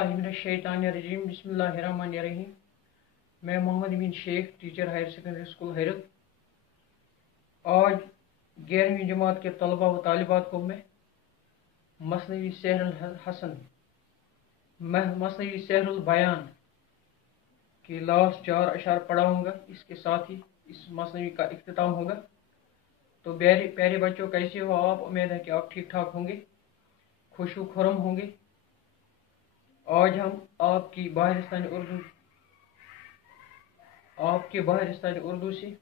औज़ुबिल्लाहिमिनश्शैतानिर्रजीम बिस्मिल्लाहिर्रहमानिर्रहीम। मैं Mohammad bin Shaikh, teacher higher secondary school हैरत। आज 11वीं जमात के तलबा व तालिबात को मैं मसनवी सहरुल हसन मसनवी सहरुल बयान के लास्ट 4 अशार पढ़ाऊँगा। इसके साथ ही इस मसनवी का इख्तिताम होगा। तो प्यारे बच्चों, कैसे हो आप? उम्मीद है कि आप ठीक ठाक होंगे, खुशो खुरम होंगे। आज हम आपके बहरिस्तान उर्दू से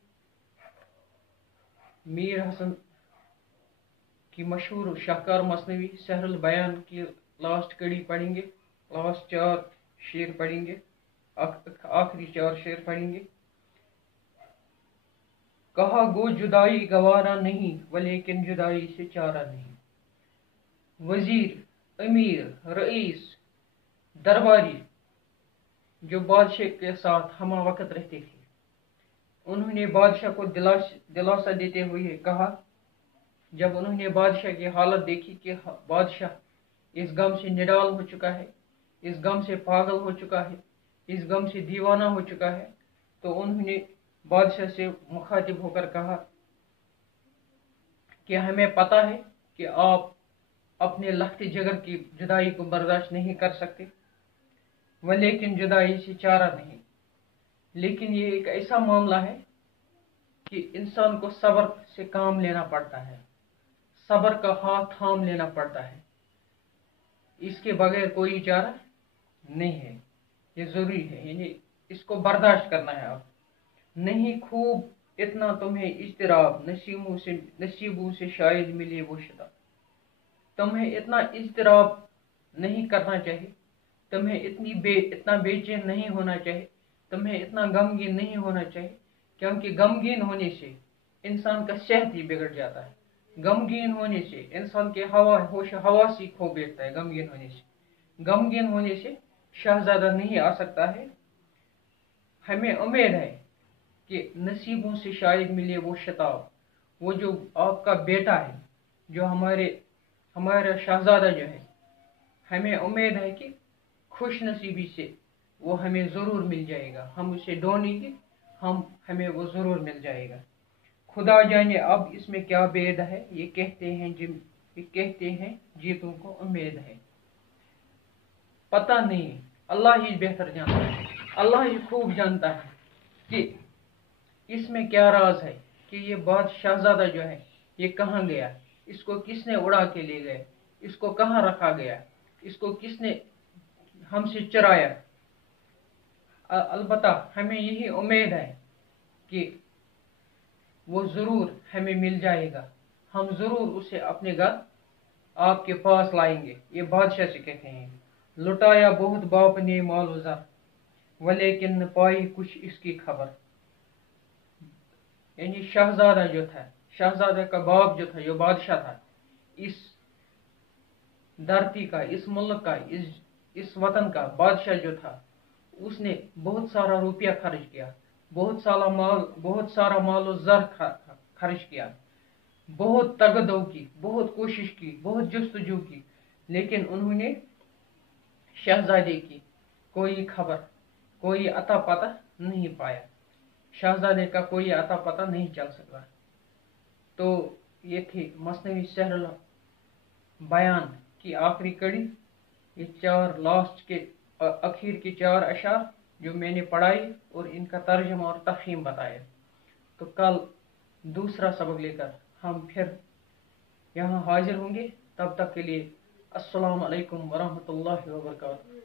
मीर हसन की मशहूर शाहकार मसनवी सहरुल बयान की लास्ट कड़ी पढ़ेंगे। लास्ट 4 शेर पढ़ेंगे, आखिरी 4 शेर पढ़ेंगे। कहा गो जुदाई गवारा नहीं, वलेकिन जुदाई से चारा नहीं। वजीर, अमीर, रईस, दरबारी जो बादशाह के साथ हमा वक्त रहते थे, उन्होंने बादशाह को दिलासा देते हुए कहा, जब उन्होंने बादशाह की हालत देखी कि बादशाह इस गम से निडाल हो चुका है, इस गम से पागल हो चुका है, इस गम से दीवाना हो चुका है, तो उन्होंने बादशाह से मुखातिब होकर कहा कि हमें पता है कि आप अपने लख्त जिगर की जुदाई को बर्दाश्त नहीं कर सकते, लेकिन जुदाई से चारा नहीं। लेकिन ये एक ऐसा मामला है कि इंसान को सब्र से काम लेना पड़ता है, सब्र का हाथ थाम लेना पड़ता है। इसके बगैर कोई चारा नहीं है। ये ज़रूरी है, यानी इसको बर्दाश्त करना है। आप नहीं खूब इतना तुम्हें इज़्तिराब, नसीबों से शायद मिले वो शता। तुम्हें इतना इज़्तिराब नहीं करना चाहिए, तुम्हें इतना बेचैन नहीं होना चाहिए, तुम्हें इतना गमगीन नहीं होना चाहिए, क्योंकि गमगीन होने से इंसान का सेहत ही बिगड़ जाता है। गमगीन होने से इंसान के होश हवास ही खो बैठता है। गमगीन होने से शहजादा नहीं आ सकता है। हमें उम्मीद है कि नसीबों से शायद मिले वो शताब, वो जो आपका बेटा है, जो हमारा शहजादा जो है, हमें उम्मीद है कि खुश नसीबी से वो हमें ज़रूर मिल जाएगा। हम उसे ढूंढेंगे, हमें वो ज़रूर मिल जाएगा। खुदा जाने अब इसमें क्या बेद है। ये कहते हैं जीतों को उम्मीद है। पता नहीं, अल्लाह ही बेहतर जानता है। अल्लाह ही खूब जानता है कि इसमें क्या राज है, कि ये शहजादा जो है ये कहाँ गया, इसको किसने उड़ा के ले गए, इसको कहाँ रखा गया, इसको किसने हमसे चुराया। अलबत्ता हमें यही उम्मीद है कि वो ज़रूर हमें मिल जाएगा। हम ज़रूर उसे अपने घर आपके पास लाएंगे। ये बादशाह से कहते हैं, लुटाया बहुत बाप ने माल ज़र, वलेकिन न पाई कुछ इसकी खबर। यानी शहजादा जो था, शहजादा का बाप जो था, जो बादशाह था, इस धरती का, इस मुल्क का, इस वतन का बादशाह जो था, उसने बहुत सारा रुपया खर्च किया, बहुत सारा माल और ज़र खर्च किया, बहुत तगदो की, बहुत कोशिश की, बहुत जस्तजू की, लेकिन उन्होंने शहजादे की कोई खबर, कोई अता पता नहीं पाया। शहजादे का कोई अता पता नहीं चल सका। तो ये थी मसनवी सहरुल बयान की आखिरी कड़ी। ये 4 लास्ट के आखिर के 4 अशार जो मैंने पढ़ाई और इनका तर्जुमा और तफहीम बताया। तो कल दूसरा सबक लेकर हम फिर यहाँ हाजिर होंगे। तब तक के लिए अस्सलाम वालेकुम वरहमतुल्लाहि वबरकातुहू।